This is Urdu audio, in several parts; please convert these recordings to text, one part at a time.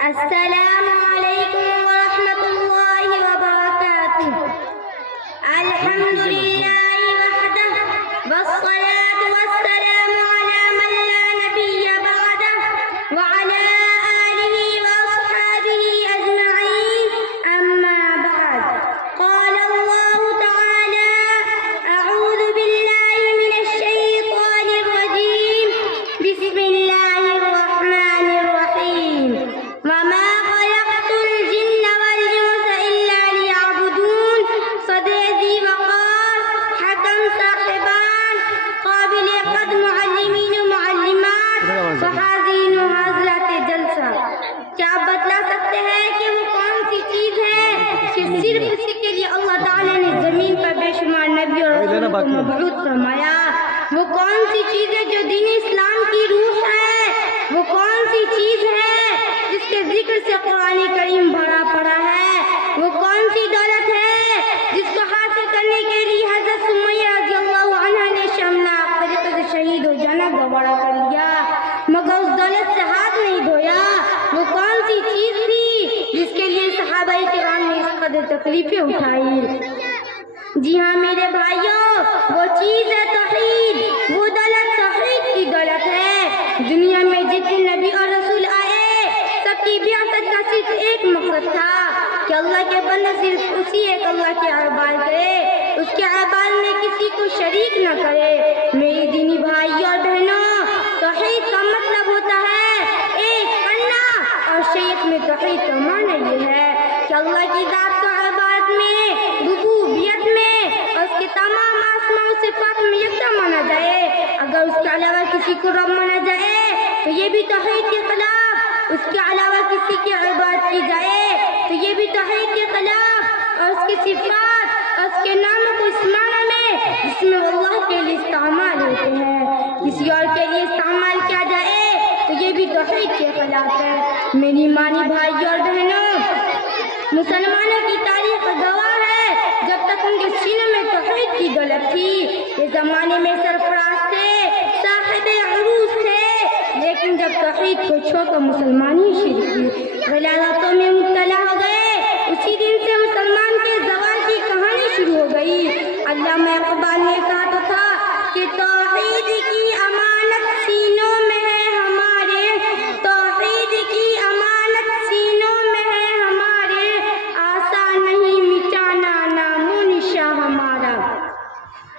السلام علیکم ورحمۃ اللہ وبرکاتہ۔ الحمد للہ وحدہ والصلاة والسلام علی من لا نبی بعدہ وعلی آلہ واصحابہ اجمعین، اما بعد۔ قال اللہ تعالی: اعوذ باللہ من الشیطان الرجیم، بسم اللہ الرحمن الرحیم۔ وما خلقت الجن والانس الا ليعبدون، صدق ذی وقار، حکم صاحبان، قابل قد معلمین و معلمات، فحاضرین و حاضرات جلسہ، کیا آپ بتلا سکتے ہیں کہ وہ کون سی چیز ہے کہ صرف اسی کے لیے اللہ تعالیٰ نے زمین پر بے شمار نبی اور رسول کو مبعوث فرمایا؟ وہ کون سی چیز ہے جو دین اسلام کی روح ہے؟ وہ کون سی چیز ہے جس کے ذکر سے قرآن کریم بھرا پڑا ہے؟ وہ کون سی دولت ہے جس کو حاصل کرنے کے لیے حضرت سمیہ رضی اللہ عنہ نے شمنا طریقے سے شہید ہو جانا گوارا کر لیا، مگر اس دولت سے ہاتھ نہیں دھویا؟ وہ کون سی چیز تھی جس کے لیے صحابہ کرام نے اس قدر تکلیفیں اٹھائی؟ جی ہاں میرے بھائیوں، وہ چیز ہے توحید، وہ دولت توحید کی دولت ہے۔ دنیا میں جتنے نبی اور رسول آئے، سب کی بعثت کا صرف ایک مقصد تھا کہ اللہ کے بندے صرف اسی ایک اللہ کے عبادت کرے، اس کے عبادت میں کسی کو شریک نہ کرے۔ میری دینی بھائی اور بہنوں، توحید کا مطلب ہوتا ہے ایک کرنا، اور شریعت میں توحید کا معنی یہ ہے کہ اللہ کی ذات کو عبادت میں، ربوبیت میں اور اس کے تمام اسماء و صفات میں یکتا مانا جائے۔ اگر اس کے علاوہ کسی کو رب مانا جائے تو یہ بھی توحید کے خلاف، اس کے علاوہ کسی کی عبادت کی جائے تو یہ بھی توحید کے خلاف، اور اس کی صفات اور اس کے ناموں کو اس معنی میں جس میں اللہ کے لیے استعمال ہوتے ہیں کسی اور کے لیے استعمال کیا جائے تو یہ بھی توحید کے خلاف ہے۔ میری ایمانی بھائی اور بہنوں، مسلمانوں کی تاریخ گواہ ہے، جب تک ان کے سینوں میں توحید کی دولت تھی، یہ زمانے میں سرفراز تھے، صاحب عروج تھے، لیکن جب توحید کو چھوڑ کر مسلمان ہی شرک کی غلالتوں میں مبتلا ہو گئے، اسی دن سے مسلمان کے زوال کی کہانی شروع ہو گئی۔ علامہ اقبال نے کہا تو تھا کہ توحید کی امانت سینوں میں ہے ہمارے، توحید کی امانت سینوں میں ہے ہمارے، آسان نہیں مٹانا نام و نشاں ہمارا۔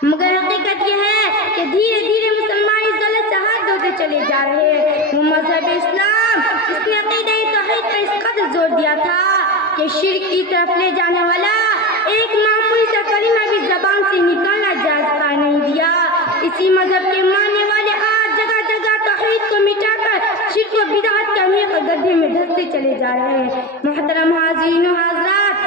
مگر حقیقت یہ ہے کہ دھیرے دھیرے مسلمان اس دولت سے ہاتھ دھوتے چلے جا رہے ہیں۔ وہ مذہب اسلام جس نے عقیدہ توحید پر اس قدر زور دیا تھا کہ شرک کی طرف لے جانے والا ایک معمولی سا کلمہ بھی زبان سے نکالنا جائز قرار نہیں دیا، اسی مذہب کے ماننے والے آج جگہ جگہ توحید کو مٹا کر شرک و بدعت کے عمیق گڈھے میں دھستے چلے جا رہے ہیں۔ محترم حاضرین و حاضرات،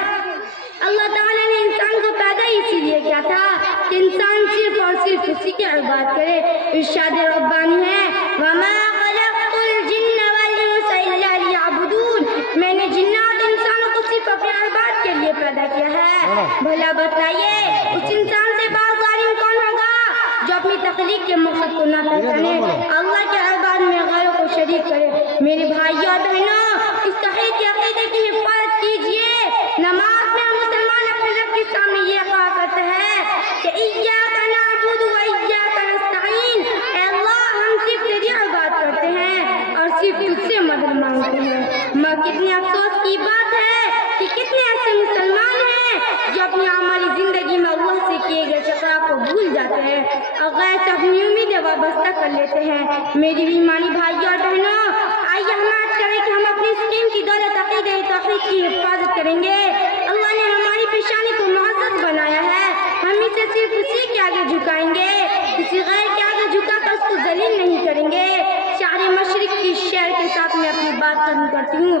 اللہ تعالیٰ نے انسان کو پیدا اسی لیے کیا تھا کہ انسان صرف اور صرف اسی کی عبادت کرے۔ ارشاد ربانی ہے: وَمَا خَلَقْتُ الْجِنَّ وَالْإِنسَ إِلَّا لِيَعْبُدُونَ، میں نے جنات انسانوں کو صرف اپنی عبادت کے لیے پیدا کیا ہے۔ بھلا بتائیے اس انسان سے بڑا ظالم کون ہوگا جو اپنی تخلیق کے مقصد کو نہ پہچانے، اللہ کے عبادت میں غیروں کو شریک کرے؟ میرے بھائیوں اور بہنوں، اس توحید کے عقیدے کی حفاظت کیجیے۔ نماز میں مسلمان اپنے رب کے سامنے یہ کہا کرتا ہے کہ ایاک نعبد و ایاک نستعین، اے اللہ ہم صرف تیری عبادت کرتے ہیں اور صرف تجھ سے مدد مانگتے ہیں۔ مگر کتنی افسوس کی بات ہے کہ کتنے ایسے مسلمان ہیں جو اپنی عملی زندگی میں اللہ سے کیے گئے شفاء کو بھول جاتے ہیں اور غیر سے اپنی امیدیں وابستہ کر لیتے ہیں۔ میری ایمانی بھائی اور بہنوں، آئیے ہم عہد کریں کہ ہم اپنی اسکیم کی دولت عقیدہ توحید کی حفاظت کریں گے۔ اللہ نے ہماری پیشانی کو معزز بنایا ہے، ہم اسے صرف اسی کے آگے جھکائیں گے، کسی غیر کے آگے جھکا کر اس کو ذلیل نہیں کریں گے۔ شاعر مشرق کی شعر کے ساتھ میں اپنی بات ختم کرتی ہوں۔